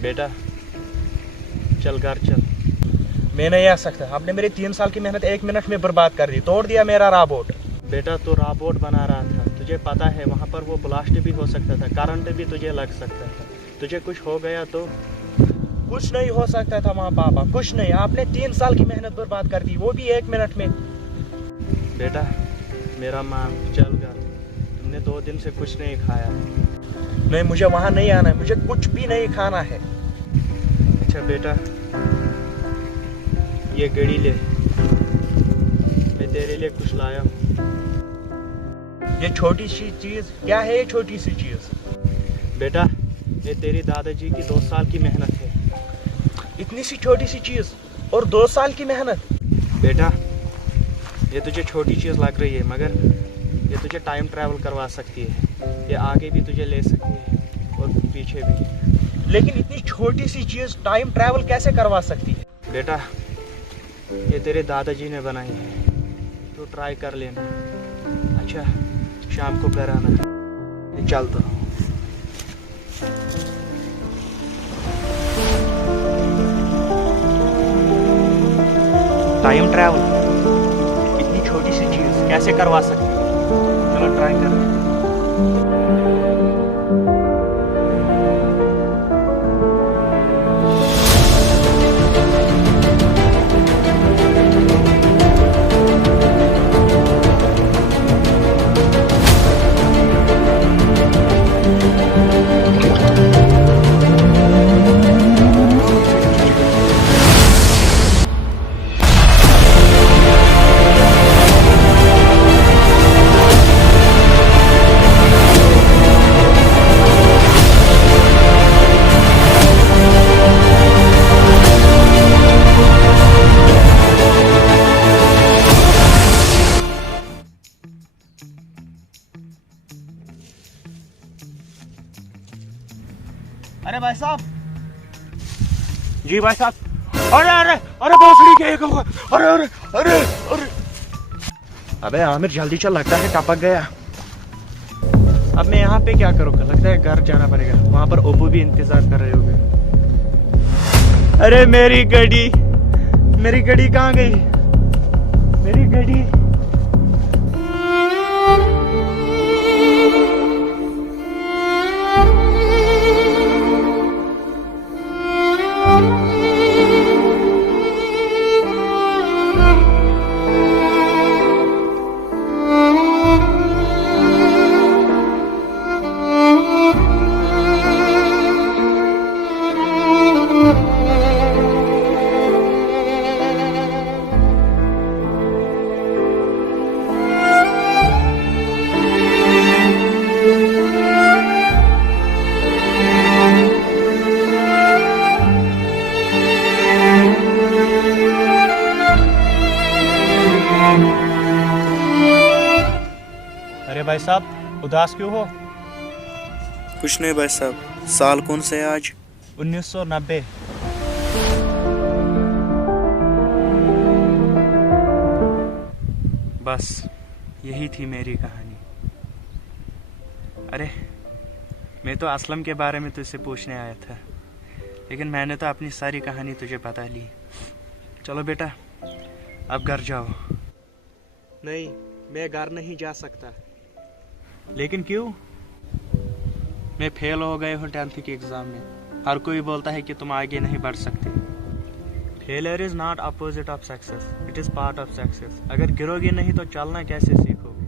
बेटा चल घर चल। मैं नहीं आ सकता। आपने मेरी 3 साल की मेहनत 1 मिनट में बर्बाद कर दी, तोड़ दिया मेरा राबोट। बेटा तू राबोट बना रहा था, तुझे पता है वहाँ पर वो ब्लास्ट भी हो सकता था, करंट भी तुझे लग सकता था। तुझे कुछ हो गया तो? कुछ नहीं हो सकता था वहाँ पापा, कुछ नहीं। आपने 3 साल की मेहनत बर्बाद कर दी, वो भी 1 मिनट में। बेटा मेरा मान, चल घर। तुमने 2 दिन से कुछ नहीं खाया। नहीं, मुझे वहाँ नहीं आना है, मुझे कुछ भी नहीं खाना है। अच्छा बेटा ये घड़ी ले, मैं तेरे लिए कुछ लाया हूँ। ये छोटी सी चीज क्या है? ये छोटी सी चीज बेटा ये तेरी दादाजी की 2 साल की मेहनत है। इतनी सी छोटी सी चीज और 2 साल की मेहनत? बेटा ये तुझे छोटी चीज़ लग रही है, मगर ये तुझे टाइम ट्रैवल करवा सकती है। ये आगे भी तुझे ले सकती है और पीछे भी। लेकिन इतनी छोटी सी चीज टाइम ट्रैवल कैसे करवा सकती है? बेटा ये तेरे दादाजी ने बनाई है, तो ट्राई कर लेना। अच्छा शाम को घर आना। चल तो। टाइम ट्रैवल इतनी छोटी सी चीज कैसे करवा सकती है? चलो ट्राई कर लेते हैं। अरे भाई साहब। जी भाई साहब। अरे अरे अरे भोसड़ी के अरे अरे अरे अरे। अबे आमिर जल्दी चल, लगता है टपक गया। अब मैं यहाँ पे क्या करूँगा? लगता है घर जाना पड़ेगा, वहाँ पर ओप्पो भी इंतजार कर रहे होंगे। अरे मेरी गाड़ी कहाँ गई? मेरी गाड़ी। अरे भाई साहब उदास क्यों हो? कुछ नहीं भाई साहब। साल कौन से है आज? 1990। बस यही थी मेरी कहानी। अरे मैं तो असलम के बारे में तुझसे पूछने आया था, लेकिन मैंने तो अपनी सारी कहानी तुझे बता ली। चलो बेटा अब घर जाओ। नहीं, मैं घर नहीं जा सकता। लेकिन क्यों? मैं फेल हो गए हूँ 10th के एग्ज़ाम में। हर कोई बोलता है कि तुम आगे नहीं बढ़ सकते। Failure is not opposite of success, it is part of success. अगर गिरोगे नहीं तो चलना कैसे सीखोगे?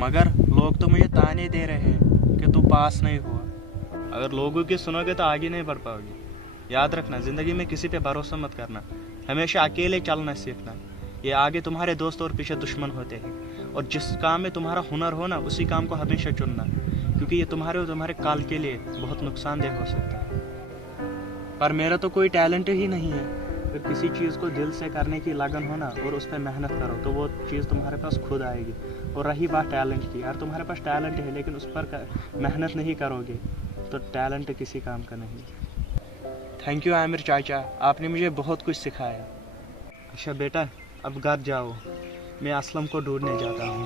मगर लोग तो मुझे ताने दे रहे हैं कि तू पास नहीं हुआ। अगर लोगों की सुनोगे तो आगे नहीं बढ़ पाओगे। याद रखना, ज़िंदगी में किसी पे भरोसा मत करना, हमेशा अकेले चलना सीखना। ये आगे तुम्हारे दोस्त और पीछे दुश्मन होते हैं। और जिस काम में तुम्हारा हुनर हो ना, उसी काम को हमेशा चुनना, क्योंकि ये तुम्हारे और तुम्हारे काल के लिए बहुत नुकसानदेह हो सकता है। पर मेरा तो कोई टैलेंट ही नहीं है। अगर किसी चीज़ को दिल से करने की लगन हो ना और उस पर मेहनत करो तो वो चीज़ तुम्हारे पास खुद आएगी। और रही बात टैलेंट की, यार तुम्हारे पास टैलेंट है लेकिन उस पर मेहनत नहीं करोगे तो टैलेंट किसी काम का नहीं। थैंक यू आमिर चाचा, आपने मुझे बहुत कुछ सिखाया। अच्छा बेटा अब घर जाओ, मैं असलम को ढूंढने जाता हूँ।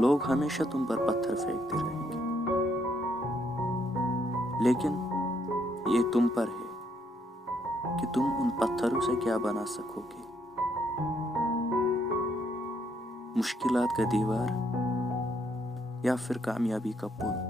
लोग हमेशा तुम पर पत्थर फेंकते रहेंगे, लेकिन ये तुम पर है कि तुम उन पत्थरों से क्या बना सकोगे। मुश्किलात का दीवार या फिर कामयाबी का पुल।